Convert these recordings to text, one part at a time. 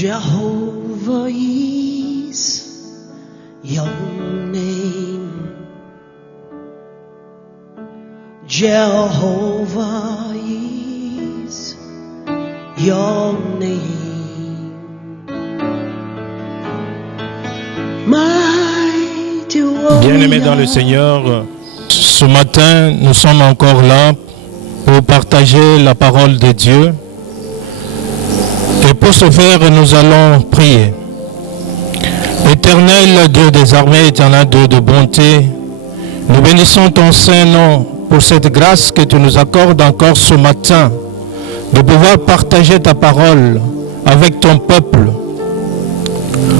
Jehovah is your name. Jehovah is your name. Mighty warrior. Bien-aimés dans le Seigneur, ce matin, nous sommes encore là pour partager la parole de Dieu. Et pour ce faire, nous allons prier. Éternel Dieu des armées, éternel Dieu de bonté, nous bénissons ton Saint-Nom pour cette grâce que tu nous accordes encore ce matin, de pouvoir partager ta parole avec ton peuple.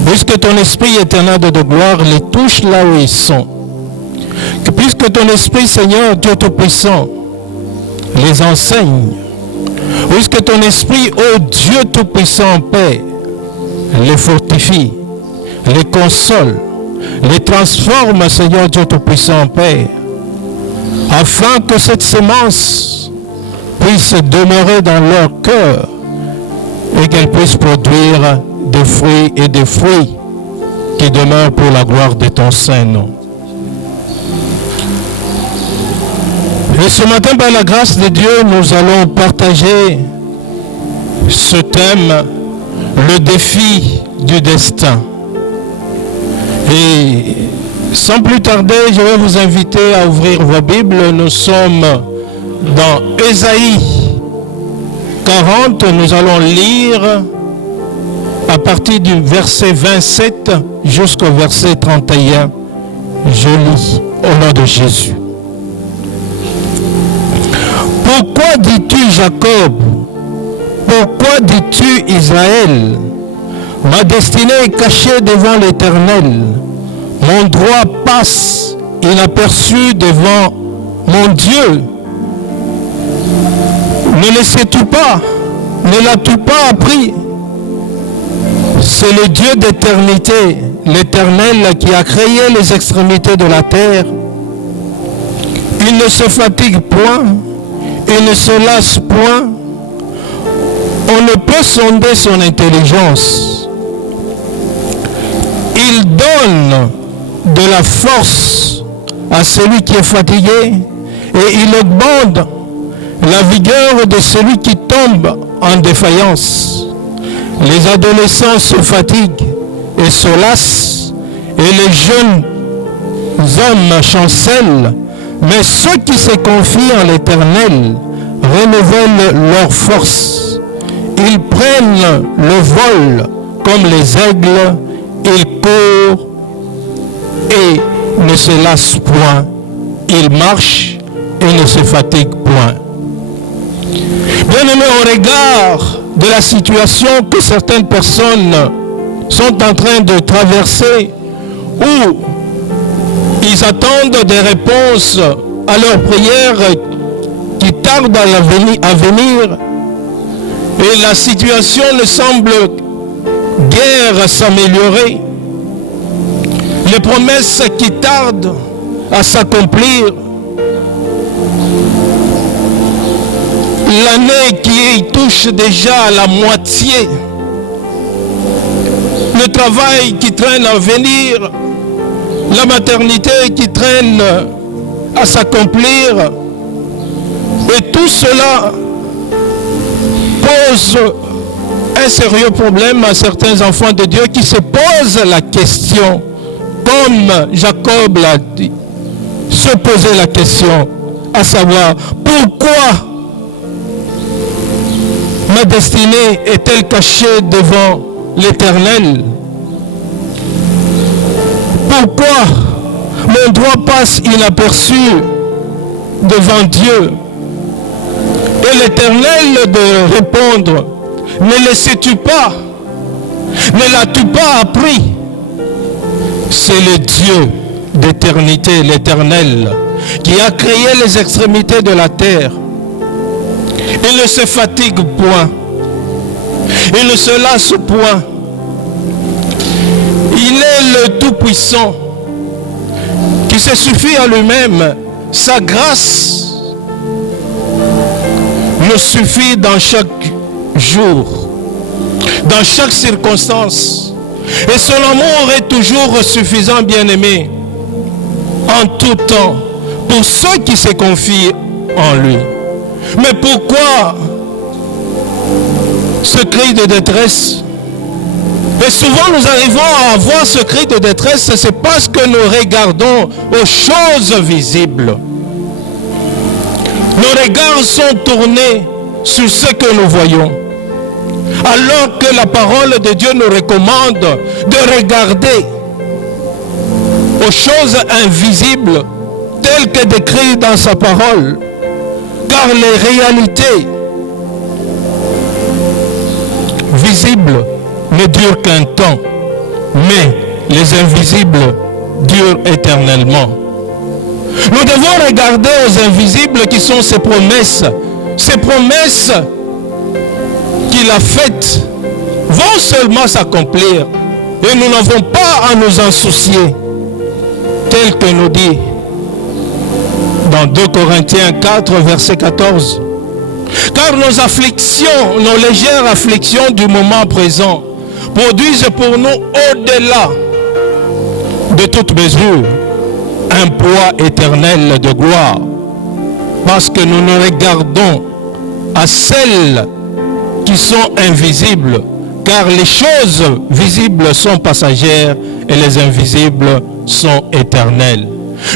Puisque ton Esprit éternel de gloire les touche là où ils sont. Que puisque ton Esprit, Seigneur, Dieu Tout-Puissant, les enseigne. Puisque ton Esprit, ô Dieu Tout-Puissant en paix, les fortifie, les console, les transforme, Seigneur Dieu Tout-Puissant en paix, afin que cette semence puisse demeurer dans leur cœur et qu'elle puisse produire des fruits et des fruits qui demeurent pour la gloire de ton Saint-Nom. Et ce matin, par la grâce de Dieu, nous allons partager ce thème, le défi du destin. Et sans plus tarder, je vais vous inviter à ouvrir vos Bibles. Nous sommes dans Ésaïe 40. Nous allons lire à partir du verset 27 jusqu'au verset 31. Je lis au nom de Jésus. Pourquoi dis-tu Jacob? Pourquoi dis-tu Israël? Ma destinée est cachée devant l'Éternel. Mon droit passe inaperçu devant mon Dieu. Ne le sais-tu pas? Ne l'as-tu pas appris? C'est le Dieu d'éternité, l'Éternel qui a créé les extrémités de la terre. Il ne se fatigue point, il ne se lasse point. On ne peut sonder son intelligence. Il donne de la force à celui qui est fatigué et il augmente la vigueur de celui qui tombe en défaillance. Les adolescents se fatiguent et se lassent et les jeunes hommes chancellent, mais ceux qui se confient en l'Éternel renouvellent leur force. Ils prennent le vol comme les aigles, ils courent et ne se lassent point. Ils marchent et ne se fatiguent point. Bien-aimés, au regard de la situation que certaines personnes sont en train de traverser, où ils attendent des réponses à leurs prières qui tardent à venir, et la situation ne semble guère s'améliorer. Les promesses qui tardent à s'accomplir, l'année qui touche déjà à la moitié, le travail qui traîne à venir, la maternité qui traîne à s'accomplir, et tout cela pose un sérieux problème à certains enfants de Dieu qui se posent la question, comme Jacob l'a dit, se poser la question, à savoir, pourquoi ma destinée est-elle cachée devant l'Éternel? Pourquoi mon droit passe inaperçu devant Dieu? Et l'Éternel de répondre, ne le sais-tu pas? Ne l'as-tu pas appris? C'est le Dieu d'éternité, l'Éternel, qui a créé les extrémités de la terre. Il ne se fatigue point. Il ne se lasse point. Il est le Tout-Puissant qui se suffit à lui-même. Sa grâce nous suffit dans chaque jour. dans chaque circonstance. Et son amour est toujours suffisant, bien-aimé, en tout temps, pour ceux qui se confient en lui. Mais pourquoi ce cri de détresse? Et souvent nous arrivons à avoir ce cri de détresse, c'est parce que nous regardons aux choses visibles. Nos regards sont tournés sur ce que nous voyons. Alors que la parole de Dieu nous recommande de regarder aux choses invisibles telles que décrites dans sa parole. Car les réalités visibles ne durent qu'un temps, mais les invisibles durent éternellement. Nous devons regarder aux invisibles qui sont ses promesses. Ces promesses qu'il a faites vont seulement s'accomplir et nous n'avons pas à nous en soucier, tel que nous dit dans 2 Corinthiens 4, verset 14. Car nos afflictions, nos légères afflictions du moment présent produisent pour nous au-delà de toute mesure un poids éternel de gloire, parce que nous nous regardons à celles qui sont invisibles, car les choses visibles sont passagères et les invisibles sont éternelles.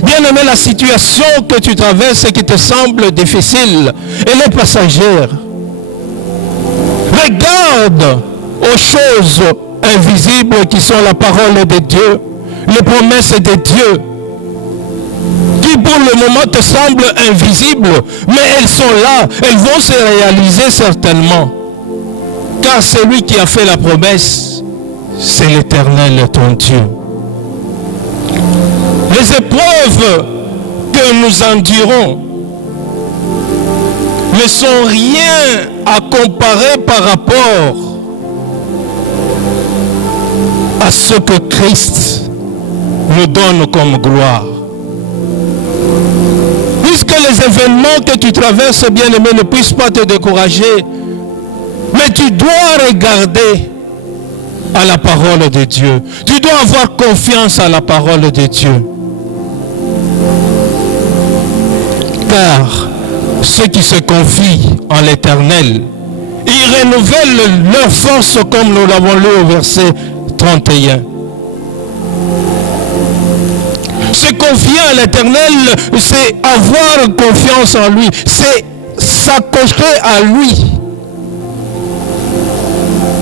Bien-aimé, la situation que tu traverses et qui te semble difficile, elle est passagère. Regarde aux choses invisibles qui sont la parole de Dieu, les promesses de Dieu, qui pour le moment te semblent invisibles, mais elles sont là, elles vont se réaliser certainement. Car celui qui a fait la promesse, c'est l'Éternel ton Dieu. Les épreuves que nous endurons ne sont rien à comparer par rapport à ce que Christ nous donne comme gloire. Puisque les événements que tu traverses, bien-aimé, ne puissent pas te décourager, mais tu dois regarder à la parole de Dieu. Tu dois avoir confiance à la parole de Dieu. Car ceux qui se confient en l'Éternel, ils renouvellent leur force comme nous l'avons lu au verset 31. Se confier à l'Éternel, c'est avoir confiance en lui, c'est s'accrocher à lui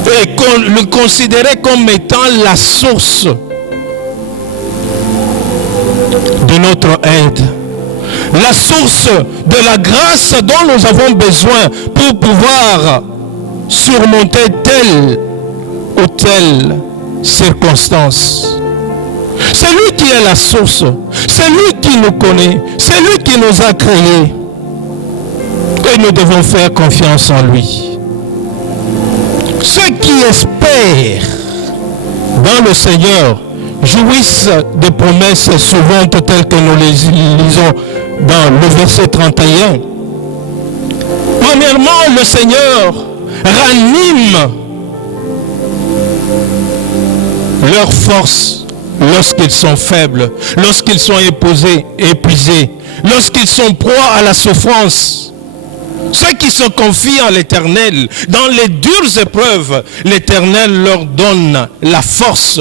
et le considérer comme étant la source de notre aide, la source de la grâce dont nous avons besoin pour pouvoir surmonter telle ou telle circonstance. C'est lui qui est la source, c'est lui qui nous connaît, c'est lui qui nous a créés et nous devons faire confiance en lui. Ceux qui espèrent dans le Seigneur jouissent des promesses suivantes telles que nous les lisons dans le verset 31. Premièrement, le Seigneur ranime leur force lorsqu'ils sont faibles, lorsqu'ils sont épuisés, lorsqu'ils sont proies à la souffrance. Ceux qui se confient en l'Éternel, dans les dures épreuves, l'Éternel leur donne la force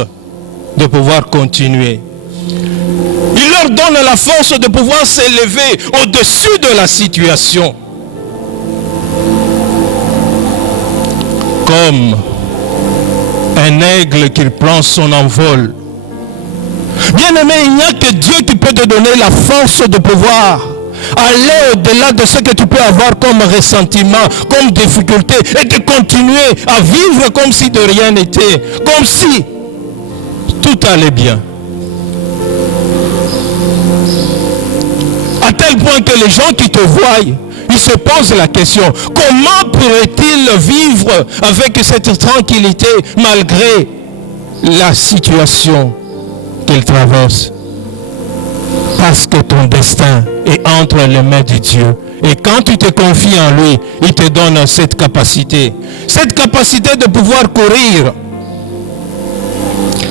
de pouvoir continuer. Il leur donne la force de pouvoir s'élever au-dessus de la situation. Comme un aigle qui prend son envol. Bien-aimé, il n'y a que Dieu qui peut te donner la force de pouvoir aller au-delà de ce que tu peux avoir comme ressentiment, comme difficulté, et de continuer à vivre comme si de rien n'était, comme si tout allait bien. À tel point que les gens qui te voient, ils se posent la question, comment pourrait-il vivre avec cette tranquillité malgré la situation qu'il traverse? Parce que ton destin est entre les mains de Dieu Et quand tu te confies en lui, il te donne cette capacité. Cette capacité de pouvoir courir.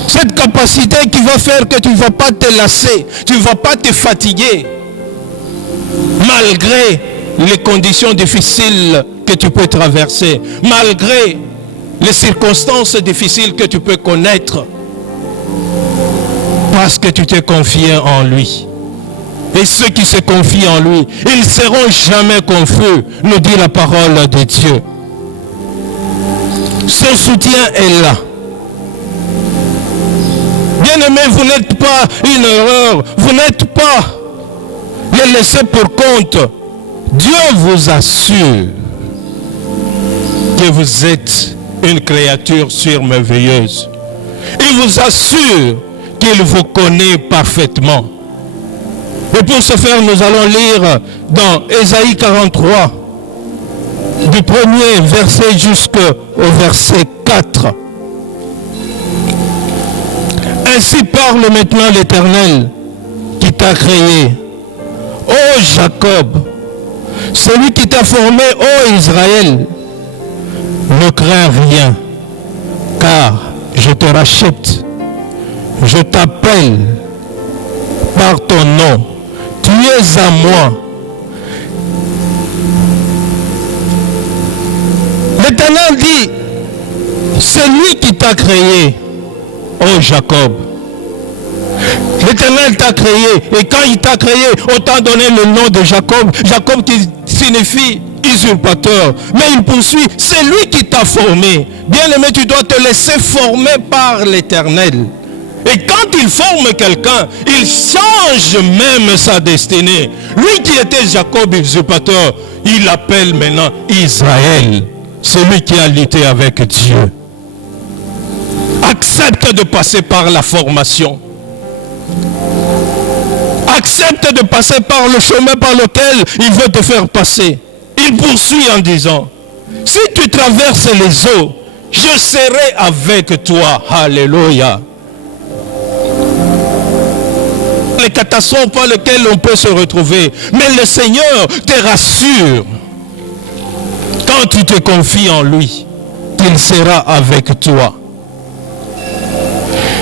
Cette capacité qui va faire que tu ne vas pas te lasser, tu ne vas pas te fatiguer. Malgré les conditions difficiles que tu peux traverser, malgré les circonstances difficiles que tu peux connaître, parce que tu t'es confié en lui. Et ceux qui se confient en lui, ils ne seront jamais confus, nous dit la parole de Dieu. Son soutien est là. Bien-aimés, vous n'êtes pas une erreur, vous n'êtes pas les laissés pour compte. Dieu vous assure que vous êtes une créature surmerveilleuse. Il vous assure qu'il vous connaît parfaitement. Et pour ce faire, nous allons lire dans Ésaïe 43, du premier verset jusqu'au verset 4. Ainsi parle maintenant l'Éternel qui t'a créé, ô Jacob, celui qui t'a formé, ô Israël. Ne crains rien, car je te rachète, je t'appelle par ton nom, tu es à moi. L'Éternel dit, c'est lui qui t'a créé, ô Jacob. L'Éternel t'a créé, et quand il t'a créé, on t'a donné le nom de Jacob. Jacob qui signifie usurpateur. Mais il poursuit, c'est lui qui t'a formé. Bien-aimé, tu dois te laisser former par l'Éternel. Et quand il forme quelqu'un, il change même sa destinée. Lui qui était Jacob usurpateur, il l'appelle maintenant Israël. Celui qui a lutté avec Dieu. Accepte de passer par la formation. Accepte de passer par le chemin par lequel il veut te faire passer. Il poursuit en disant, si tu traverses les eaux, je serai avec toi. Alléluia. Les catastrophes par lesquelles on peut se retrouver. Mais le Seigneur te rassure. Quand tu te confies en lui, qu'il sera avec toi.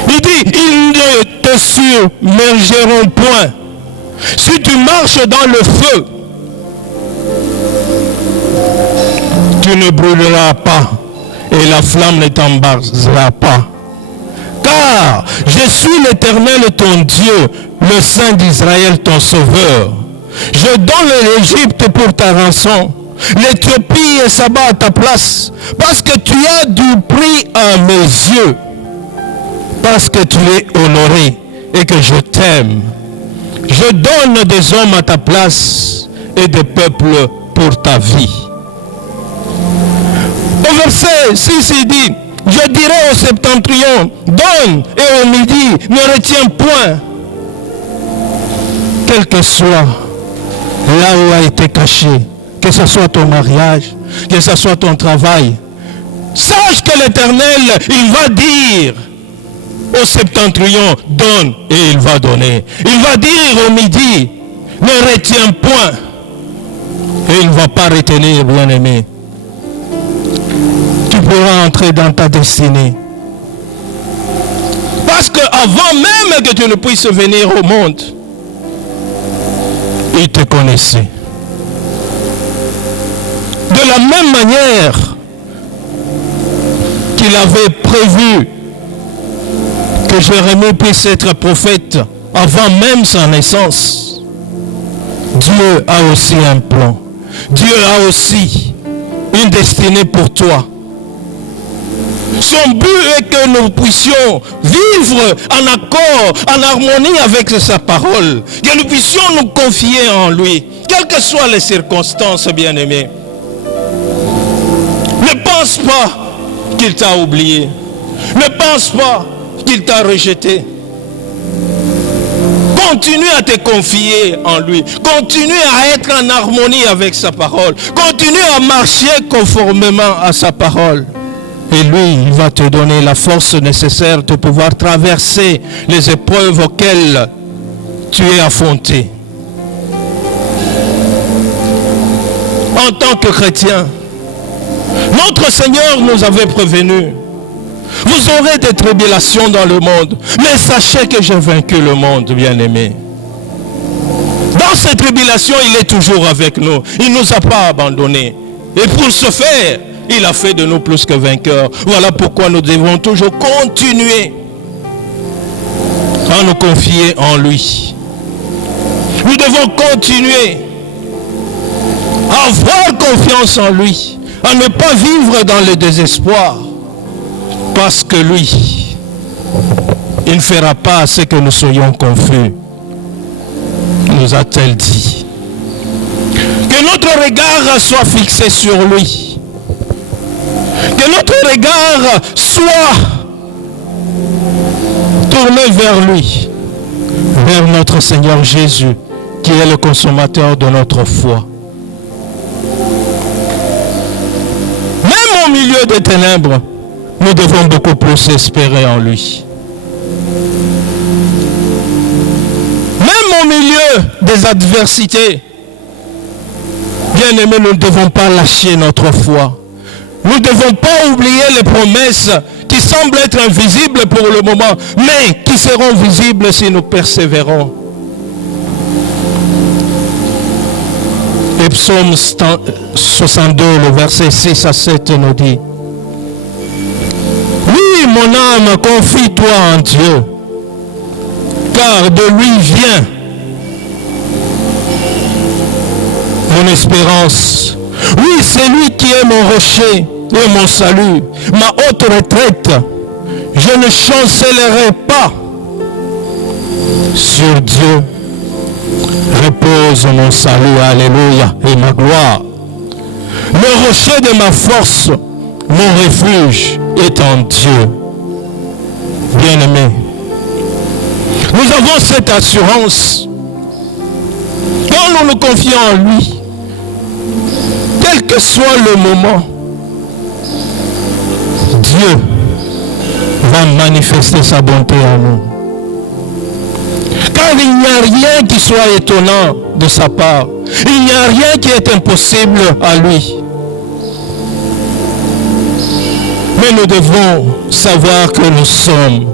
Il dit, ils ne te submergeront point. Si tu marches dans le feu, tu ne brûleras pas et la flamme ne t'embrasera pas. Car je suis l'Éternel ton Dieu, le Saint d'Israël ton Sauveur. Je donne l'Égypte pour ta rançon, l'Éthiopie et Saba à ta place, parce que tu as du prix à mes yeux, parce que tu es honoré et que je t'aime. Je donne des hommes à ta place et des peuples pour ta vie. Au verset 6, il dit, je dirai au septentrion, donne, et au midi, ne retiens point. Quel que soit là où a été caché, que ce soit ton mariage, que ce soit ton travail, sache que l'Éternel, il va dire au septentrion, donne, et il va donner. Il va dire au midi, ne retiens point. Et il ne va pas retenir, bien-aimé. Tu pourras entrer dans ta destinée. Parce qu'avant même que tu ne puisses venir au monde, il te connaissait. De la même manière qu'il avait prévu que Jérémie puisse être prophète avant même sa naissance, Dieu a aussi un plan. Dieu a aussi une destinée pour toi. Son but est que nous puissions vivre en accord, en harmonie avec sa parole. Que nous puissions nous confier en lui, quelles que soient les circonstances, bien-aimés. Ne pense pas qu'il t'a oublié. Ne pense pas qu'il t'a rejeté. Continue à te confier en lui. Continue à être en harmonie avec sa parole. Continue à marcher conformément à sa parole. Et lui, il va te donner la force nécessaire de pouvoir traverser les épreuves auxquelles tu es affronté. en tant que chrétiens. Notre Seigneur nous avait prévenus. Vous aurez des tribulations dans le monde, mais sachez que j'ai vaincu le monde, bien-aimés. Dans ces tribulations, il est toujours avec nous. Il ne nous a pas abandonnés. Et pour ce faire, il a fait de nous plus que vainqueurs. Voilà pourquoi nous devons toujours continuer à nous confier en lui. Nous devons continuer à avoir confiance en lui, à ne pas vivre dans le désespoir, parce que lui, il ne fera pas ce que nous soyons confus, nous a-t-il dit. Que notre regard soit fixé sur lui, que notre regard soit tourné vers lui, vers notre Seigneur Jésus, qui est le consommateur de notre foi. Même au milieu des ténèbres, nous devons beaucoup plus espérer en lui. Même au milieu des adversités, bien-aimés, nous ne devons pas lâcher notre foi. Nous ne devons pas oublier les promesses qui semblent être invisibles pour le moment, mais qui seront visibles si nous persévérons. Et Psaume 62, le verset 6 à 7 nous dit: oui, mon âme, confie-toi en Dieu, car de lui vient mon espérance. Oui, c'est lui qui est mon rocher et mon salut, ma haute retraite. Je ne chancellerai pas. Sur Dieu repose mon salut, alléluia, et ma gloire. Le rocher de ma force, mon refuge est en Dieu. Bien-aimés, nous avons cette assurance. Quand nous nous confions en lui, quel que soit le moment, Dieu va manifester sa bonté en nous. Car il n'y a rien qui soit étonnant de sa part. Il n'y a rien qui est impossible à lui. Mais nous devons savoir que nous sommes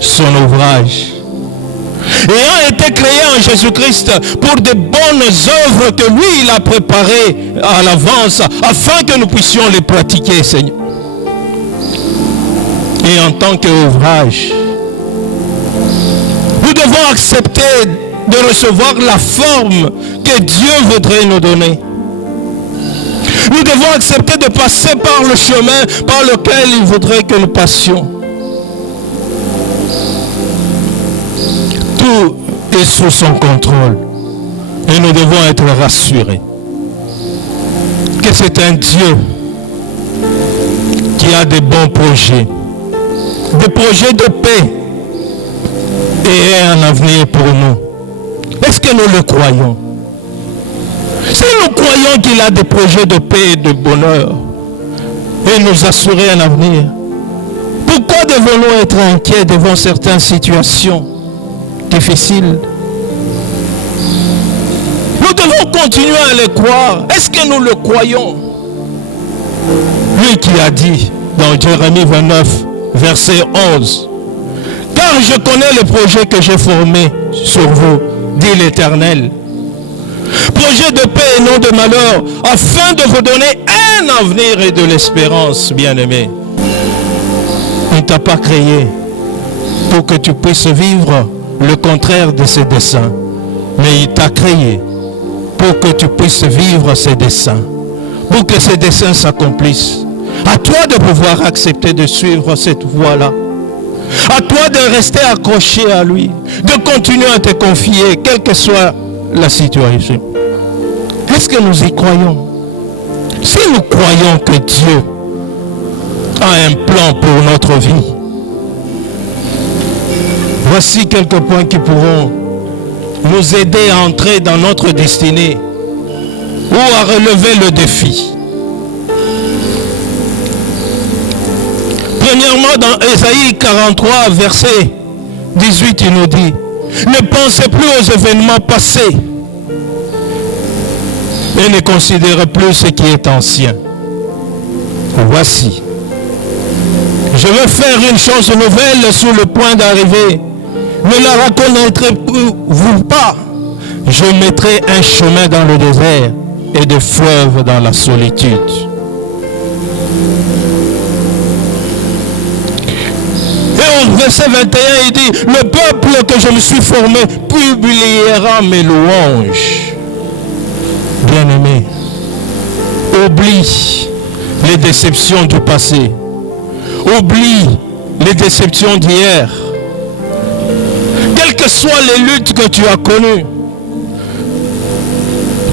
son ouvrage. Ayant été créés en Jésus-Christ pour de bonnes œuvres que lui, il a préparées à l'avance, afin que nous puissions les pratiquer, Seigneur. Et en tant qu'ouvrage, nous devons accepter de recevoir la forme que Dieu voudrait nous donner. Nous devons accepter de passer par le chemin par lequel il voudrait que nous passions. Tout est sous son contrôle et nous devons être rassurés que c'est un Dieu qui a des bons projets, des projets de paix et un avenir pour nous. Est-ce que nous le croyons? Si nous croyons qu'il a des projets de paix et de bonheur et nous assurer un avenir, pourquoi devons-nous être inquiets devant certaines situations difficiles? Nous devons continuer à les croire. Est-ce que nous le croyons? Lui qui a dit dans Jérémie 29, verset 11, « Car je connais les projets que j'ai formés sur vous, dit l'Éternel. Projet de paix et non de malheur, afin de vous donner un avenir et de l'espérance, bien-aimé. » Il ne t'a pas créé pour que tu puisses vivre le contraire de ses desseins, mais il t'a créé pour que tu puisses vivre ses desseins, pour que ses desseins s'accomplissent. À toi de pouvoir accepter de suivre cette voie-là. À toi de rester accroché à lui, de continuer à te confier, quelle que soit la situation. Est-ce que nous y croyons? Si nous croyons que Dieu a un plan pour notre vie, voici quelques points qui pourront nous aider à entrer dans notre destinée ou à relever le défi. Premièrement, dans Ésaïe 43, verset 18, il nous dit: ne pensez plus aux événements passés, et ne considère plus ce qui est ancien. Voici, je veux faire une chose nouvelle sur le point d'arriver. Ne la reconnaîtrez-vous pas? Je mettrai un chemin dans le désert et des fleuves dans la solitude. Et au verset 21, il dit, le peuple que je me suis formé publiera mes louanges. Bien-aimé, oublie les déceptions du passé. Oublie les déceptions d'hier. Quelles que soient les luttes que tu as connues,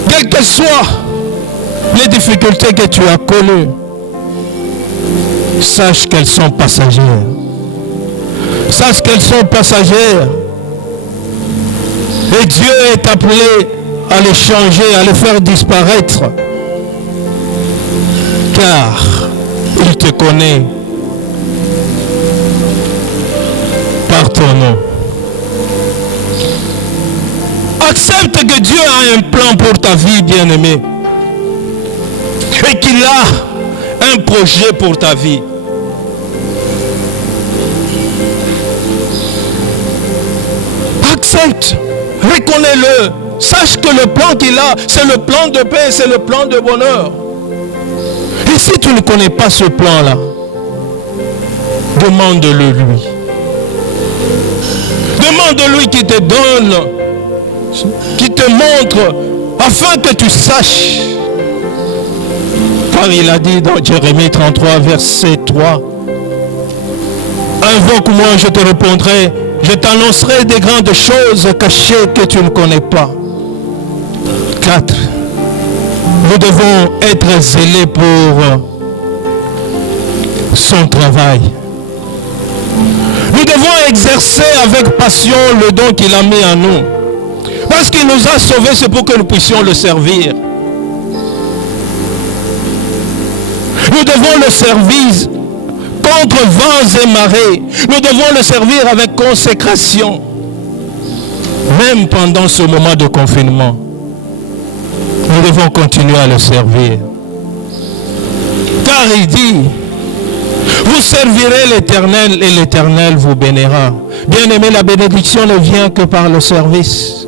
quelles que soient les difficultés que tu as connues, sache qu'elles sont passagères. Sache qu'elles sont passagères. Et Dieu est appelé à les changer, à les faire disparaître. Car il te connaît par ton nom. Accepte que Dieu a un plan pour ta vie, bien-aimé. Et qu'il a un projet pour ta vie. Accepte, reconnais-le. Sache que le plan qu'il a, c'est le plan de paix, c'est le plan de bonheur. Et si tu ne connais pas ce plan-là, demande-le lui. Demande-lui qu'il te donne, qu'il te montre, afin que tu saches. Car il a dit dans Jérémie 33, verset 3, invoque-moi, je te répondrai, je t'annoncerai des grandes choses cachées que tu ne connais pas. 4. Nous devons être zélés pour son travail. Nous devons exercer avec passion le don qu'il a mis en nous. Parce qu'il nous a sauvés, c'est pour que nous puissions le servir. Nous devons le servir contre vents et marées. Nous devons le servir avec consécration. Même pendant ce moment de confinement, nous devons continuer à le servir. Car il dit, vous servirez l'Éternel et l'Éternel vous bénira. Bien-aimé, la bénédiction ne vient que par le service.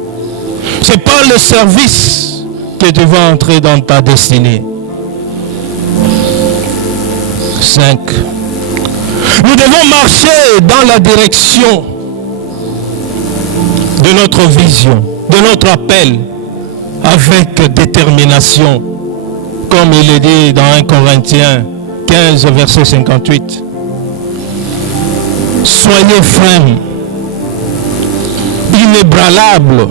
C'est par le service que tu vas entrer dans ta destinée. 5. Nous devons marcher dans la direction de notre vision, de notre appel, avec détermination, comme il est dit dans 1 Corinthiens 15, verset 58. Soyez fermes, inébranlables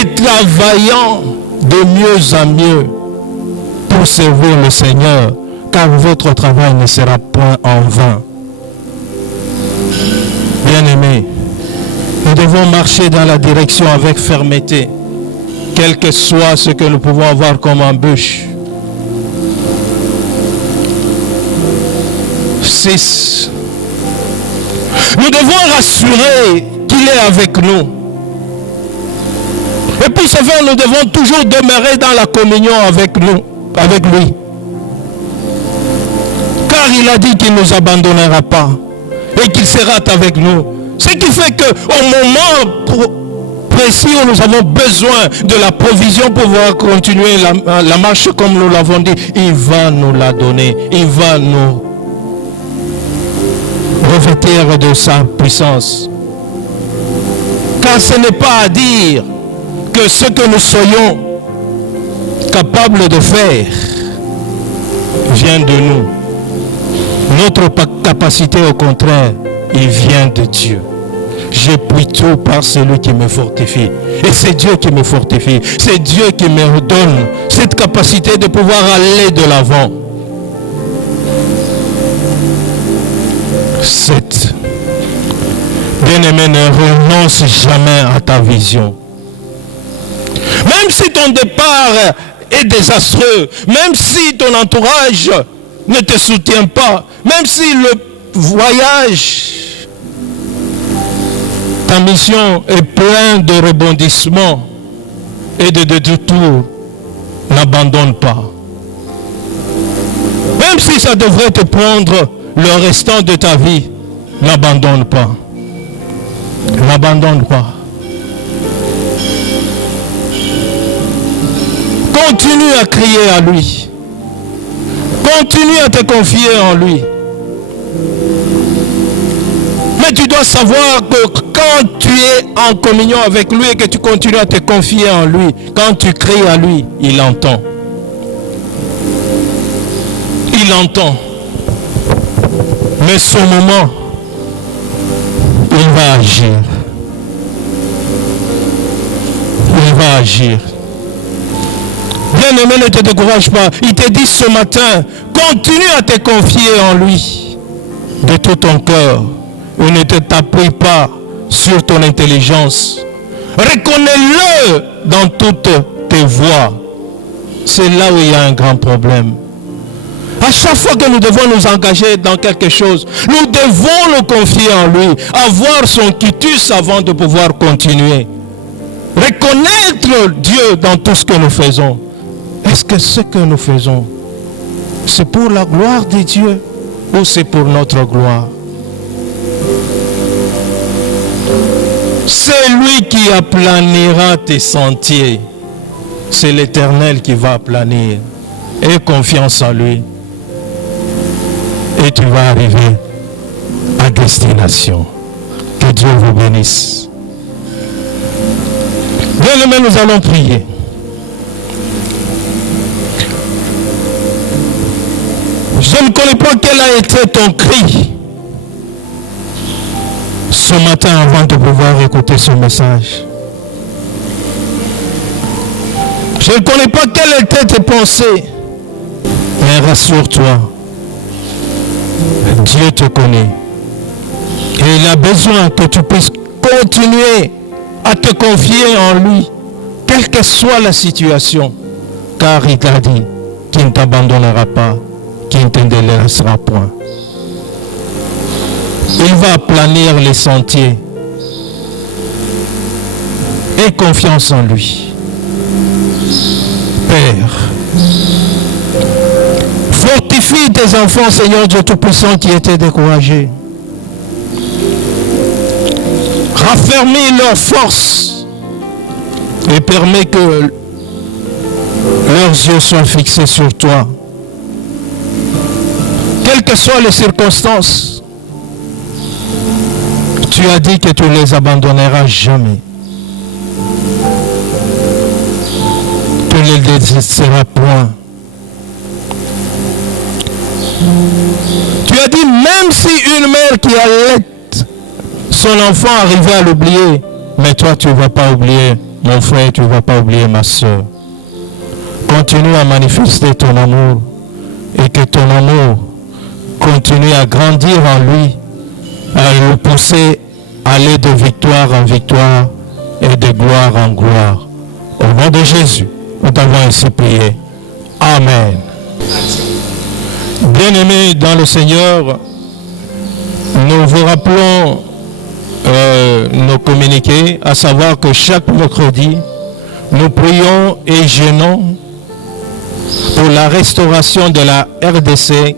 et travaillant de mieux en mieux pour servir le Seigneur, car votre travail ne sera point en vain. Bien-aimés, nous devons marcher dans la direction avec fermeté, quel que soit ce que nous pouvons avoir comme embûche. 6. Nous devons rassurer qu'il est avec nous. Et pour ce faire, nous devons toujours demeurer dans la communion avec lui. Car il a dit qu'il ne nous abandonnera pas et qu'il sera avec nous. Ce qui fait qu'au moment précis où nous avons besoin de la provision pour pouvoir continuer la marche comme nous l'avons dit, il va nous la donner. Il va nous revêtir de sa puissance. Car ce n'est pas à dire que ce que nous soyons capables de faire vient de nous. Notre capacité, au contraire, il vient de Dieu. Je puis tout par celui qui me fortifie. Et c'est Dieu qui me fortifie. C'est Dieu qui me donne cette capacité de pouvoir aller de l'avant. 7. Bien-aimé, ne renonce jamais à ta vision. Même si ton départ est désastreux, même si ton entourage ne te soutient pas, même si le voyage, ta mission est plein de rebondissements, et de détour, n'abandonne pas. Même si ça devrait te prendre le restant de ta vie, n'abandonne pas. N'abandonne pas. Continue à crier à lui. Continue à te confier en lui. Mais tu dois savoir que quand tu es en communion avec lui et que tu continues à te confier en lui, quand tu cries à lui, il entend. Il entend. Mais ce moment, il va agir. Il va agir. Bien-aimé, ne te décourage pas. Il te dit ce matin, continue à te confier en lui de tout ton cœur. Et ne t'appuie pas sur ton intelligence. Reconnais-le dans toutes tes voies. C'est là où il y a un grand problème. À chaque fois que nous devons nous engager dans quelque chose, nous devons le confier en lui, avoir son quitus avant de pouvoir continuer. Reconnaître Dieu dans tout ce que nous faisons. Est-ce que ce que nous faisons, c'est pour la gloire de Dieu ou c'est pour notre gloire? C'est lui qui aplanira tes sentiers. C'est l'Éternel qui va aplanir. Aie confiance en lui. Et tu vas arriver à destination. Que Dieu vous bénisse. Bien-aimés, nous allons prier. Je ne connais pas quel a été ton cri ce matin avant de pouvoir écouter ce message. Je ne connais pas quelles étaient tes pensées. Mais rassure-toi, Dieu te connaît. Et il a besoin que tu puisses continuer à te confier en lui, quelle que soit la situation. Car il t'a dit qu'il ne t'abandonnera pas, qu'il ne te délaissera point. Il va planir les sentiers. Aie confiance en lui. Père, fortifie tes enfants, Seigneur Dieu Tout-Puissant, qui étaient découragés. Raffermis leur force et permets que leurs yeux soient fixés sur toi. Quelles que soient les circonstances, tu as dit que tu ne les abandonneras jamais. Tu ne les désisteras point. Tu as dit, même si une mère qui allait son enfant arrivait à l'oublier, mais toi tu ne vas pas oublier, mon frère, tu ne vas pas oublier ma soeur. Continue à manifester ton amour et que ton amour continue à grandir en lui, à le pousser à aller de victoire en victoire et de gloire en gloire. Au nom de Jésus, nous t'avons ainsi prié. Amen. Bien-aimés dans le Seigneur, nous vous rappelons nos communiqués, à savoir que chaque mercredi, nous prions et jeûnons pour la restauration de la RDC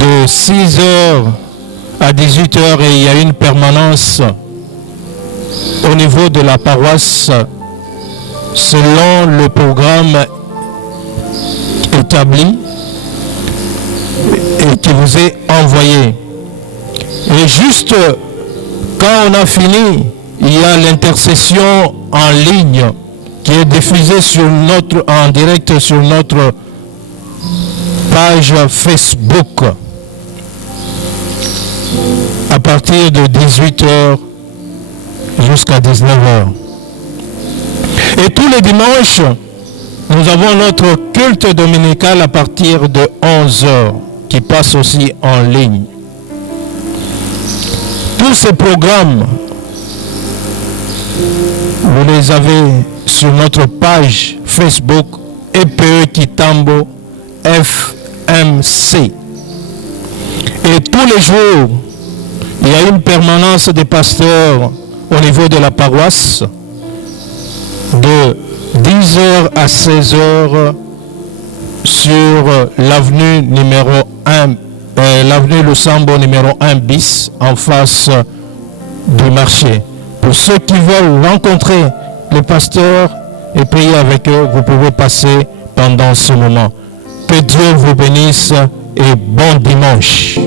de 6h à 18h, et il y a une permanence au niveau de la paroisse selon le programme établi et qui vous est envoyé. Et juste quand on a fini, il y a l'intercession en ligne qui est diffusée en direct sur notre page Facebook à partir de 18h jusqu'à 19h. Et tous les dimanches, nous avons notre culte dominical à partir de 11h qui passe aussi en ligne. Tous ces programmes, vous les avez sur notre page Facebook EPE Kitambo FMC. Et tous les jours, il y a une permanence des pasteurs au niveau de la paroisse de 10h à 16h sur l'avenue numéro 1, l'avenue Lusambo numéro 1 bis, en face du marché. Pour ceux qui veulent rencontrer les pasteurs et prier avec eux, vous pouvez passer pendant ce moment. Que Dieu vous bénisse et bon dimanche.